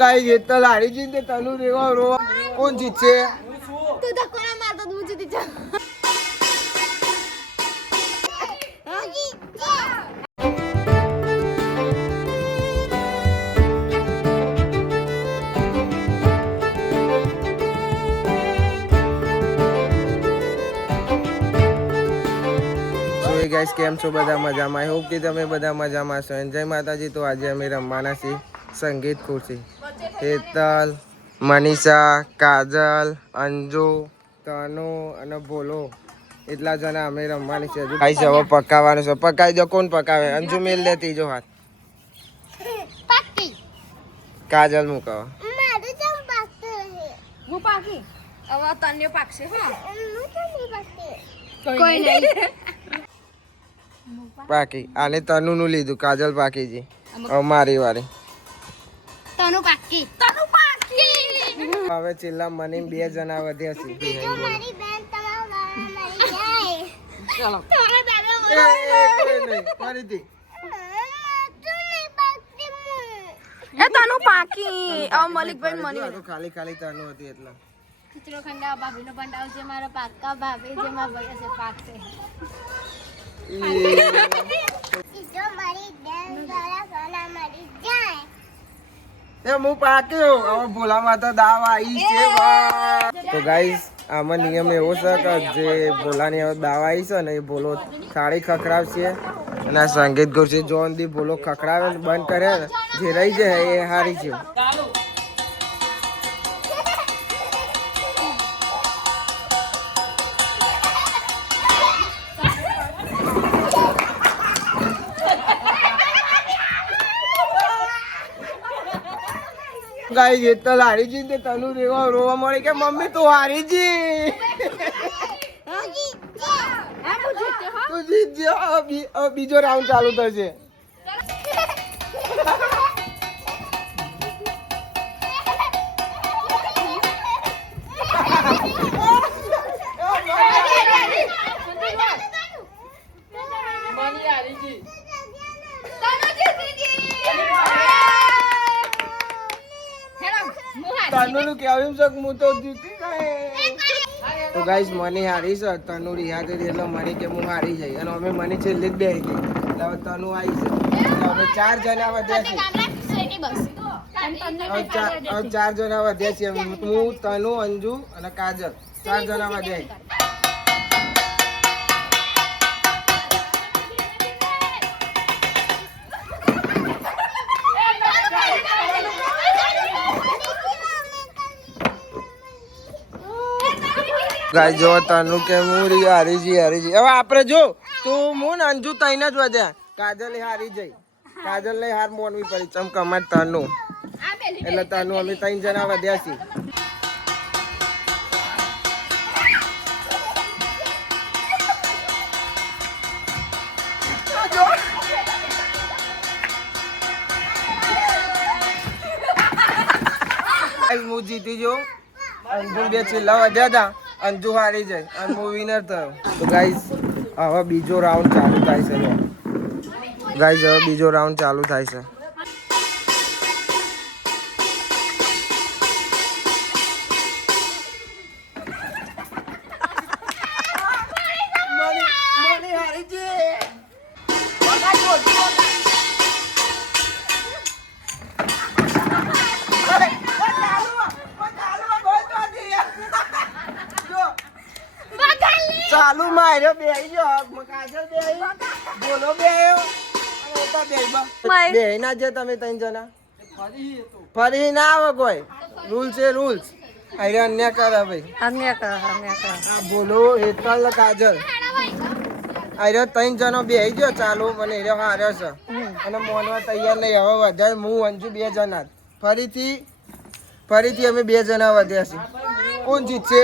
Guys એ તો લાડી જીતે તનુ રેવા રોવા કોણ જીતશે? તું તો કોના મારતો તું જીતી જા. ગાઈસ કેમ છો બધા મજામાં? આઈ હોપ કે તમે બધા મજામાં છો. જય માતાજી. તો આજે અમે રમવાના છીએ સંગીત ખુરશી. હેતલ, મનીષા, કાજલ, અંજુ, તનુ અને ભોલો એટલા જણા અમે રમવાની છે. ગાઈસ હવે પકાવવાનું છે. પકાવી દો. કોણ પકાવે? અંજુ મેલ દે ત્રીજો હાથ. કાજલ મુકાવા. હું પાકી હવે તને પાકશે. હા કોઈ નહીં પાકી. આને તનુ નું લીધું. કાજલ પાકી જી. હવે મારી વારી. તનુ પાકી. તનુ પાકી. હવે છેલ્લા મને 2 જણા વધ્યા છે. જો મારી બેન તમારા મરી જાય. ચાલો તમારા દાદા નહીં ફરીથી. એ તનુ પાકી. હવે મલિકભાઈ મની ખાલી ખાલી તનુ હતી એટલે ચિત્રો ખંડા ભાભીનો બંડાવ છે. મારા પાક્કા ભાભી જે મારા ભાઈ છે પાકશે. જો મારી બેન તારા સોના મરી જાય. એ હું પાક્યો. હવે ભોલામાં તો દાવ આવી છે. તો ગાઈસ આમાં નિયમ એવો છે કે જે ભોલાની હવે દાવ આવી છે ને એ ભોલો થાળી ખખડાવશે અને આ સંગીત ખુરશી જોન દી ભોલો ખખડાવે ને બંધ કરે ને જે રહી જાય એ હારી છે. ગાઈસ એ તો લાડી જીતે તનુ રેવા રોવા મળી કે મમ્મી તું હારી જી. તું જીતજે. બીજો રાઉન્ડ ચાલુ થશે. તનુનું કેવું છે કે હું તો જીતી ગઈ. તો ગાઈસ મને હારી છે. તનુ રિહાતે એટલે મને કે હું હારી જઈ અને અમે મને છેલ્લે જ બેસી ગઈ એટલે હવે તનુ આવી છે. અમે 4 જણા વધ્યા છીએ. હવે 4 જણા વધ્યા છીએ. હું, તનુ, અંજુ અને કાજલ 4 જણા વધ્યા. ગાઈસ જો તનુ કે હું હારી જી. હવે આપણે જો તું હું ને અંજુ તઈને જ વધ્યા. કાજલ હારી જઈ. કાજલ ને હાર મોનવી પડી ચમકમાર તનુ એટલે તનુ અમે 3 જણા વધ્યા છીએ. હું જીતી જો. અંજુ 2 છેલ્લા વધ્યા હતા. અંજુ હારી જાય અને હું વિનર થયો. તો ગાઈસ હવે બીજો રાઉન્ડ ચાલુ થાય છે. ગાઈસ હવે બીજો રાઉન્ડ ચાલુ થાય છે. ચાલુ માર્યો બે કાજલ બે બોલો બે બે ના જે તમે 3 જણા ફરી ના આવે કોઈ. રૂલ છે રૂલ્સ. અરે અન્ય કરે ભાઈ. આ બોલો હેતલ કાજલ અરે 3 જણો બેહી ગયો ચાલુ મને એ હાર્યો છે અને મોનવા તૈયાર નહીં. હવે વધારે હું અંજુ 2 જણા ફરીથી અમે 2 જણા વધ્યા છીએ. કોણ જીતશે?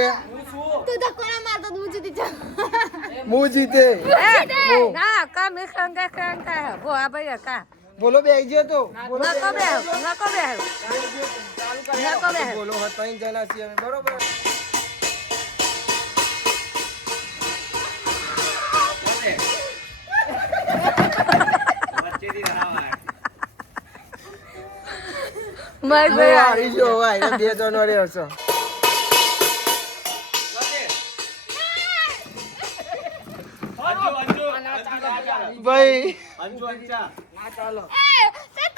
તું તો કોના મારતો તું જીતી જા. હું જીતે. બોલો બે ગયો તો બોલો બોલો 3 જણા છીએ અમે બરોબર. હું હારી ગયો હવે આઈને 2 જણો રહ્યો છો ભાઈ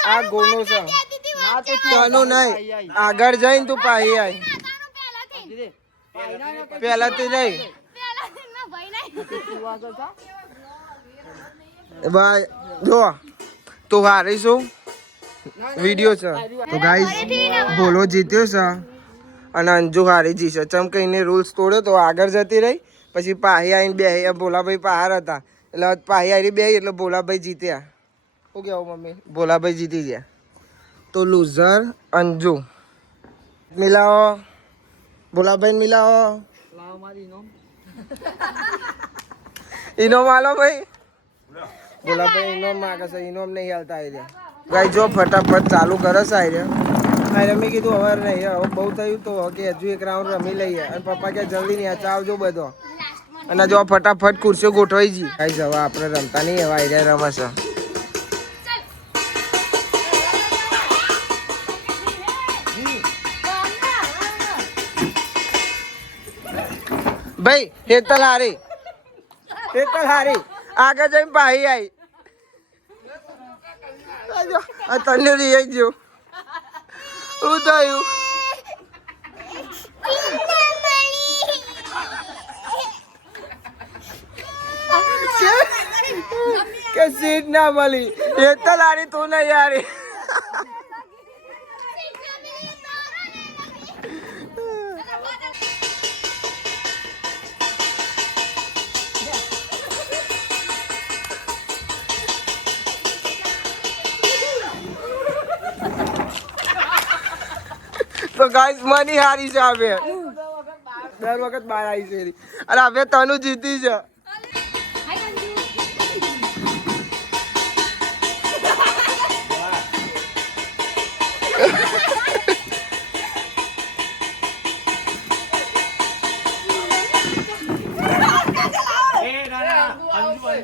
આ ગોનો છે તનું નહીં આગળ જઈને તું પાહી આય પહેલાથી નહીં ભાઈ જો તું હારીશું વિડીયો છે તો ગાઈસ ભોલો જીત્યો છે અને અંજુ હારી જીશે ચમ કે એને રૂલ્સ તોડ્યો તો આગળ જતી રહી પછી પાહી આવીને બે ભોલાભાઈ પહાર હતા એટલે પાહી આવી બે એટલે ભોલાભાઈ જીત્યા શું કહેવું મમ્મી ભોલાભાઈ જીતી ગયા તો લૂઝર અંજુ મિલાવો ભોલાભાઈ મિલાવો ઇનોમ આલો ભાઈ ભોલાભાઈ ઇનોમ માગે છે ઇનોમ નહીં હાલતા આવી રહ્યા ભાઈ જો ફટાફટ ચાલુ કરે છે આવી રહ્યા મેં કીધું હવે નહીં હવે બહુ થયું તો કે હજુ એક રાઉન્ડ રમી લઈએ અને પપ્પા કે જલ્દી નહીં આ આવજો બધો અને જો ફટાફટ ખુરશીઓ ગોઠવાઈ ગઈ ભાઈ હવે આપણે રમતા નહીં હવે આવી રહ્યા રમે છે ભાઈ હેતલ હારી આગળ જઈને પાહી આવી તને રહી ગયો શું થયું કે સીટ ના મળી હેતલ હારી તું નહીં હારી તો ગાઈસ મની હારી છે હવે દર વખત બહાર આવી છે અને હવે તનુ જીતી છે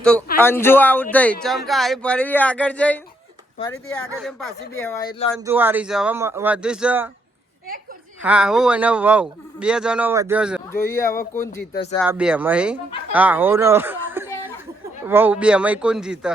તો અંજુ આઉટ થઈ ચમકા ફરી આગળ જઈ ફરીથી આગળ જઈને પાછી બેવાય એટલે અંજુ હારી છે હવે વધુ છે હા હું અને વહુ 2 જણો વધ્યો છે જોઈએ હવે કોણ જીતે છે આ 2 માં હા હું ને વહુ 2 માં કોણ જીતે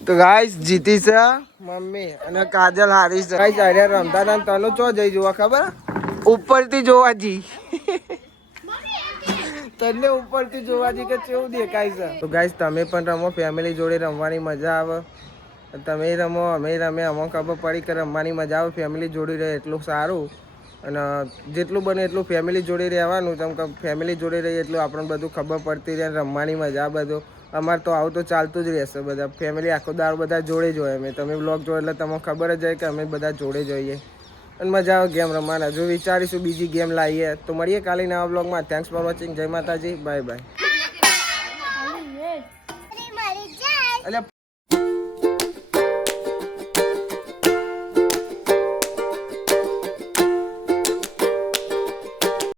તો ગાઈસ જીતી છે મમ્મી અને કાજલ હારી છે ગાઈસ આર્યા રમતા હતા તને ચો જઈ જોવા ખબર ઉપરથી જોવા જી તને ઉપરથી જોવા જી કે કેવું દેખાય છે તો ગાઈસ તમે પણ રમો ફેમિલી જોડે રમવાની મજા આવે તમે રમો અમે રમે અમને ખબર પડી કે રમવાની મજા આવે ફેમિલી જોડે રહે એટલું સારું અને જેટલું બને એટલું ફેમિલી જોડે રહેવાનું કેમ કે ફેમિલી જોડે રહીએ એટલું આપણને બધું ખબર પડતી રહે રમવાની મજા બધું અમારે તો આવું તો ચાલતું જ રહેશે બધા ફેમિલી આખો દાળ બધા જોડે જ હોય અમે તમે બ્લોગ જો એટલે તમને ખબર જ હોય કે અમે બધા જોડે જોઈએ અને મજા આવે ગેમ રમવાના જો વિચારીશું બીજી ગેમ લાવીએ તો મળીએ કાલે નવા બ્લોગમાં થેન્ક્સ ફોર વોચિંગ જય માતાજી બાય બાય એટલે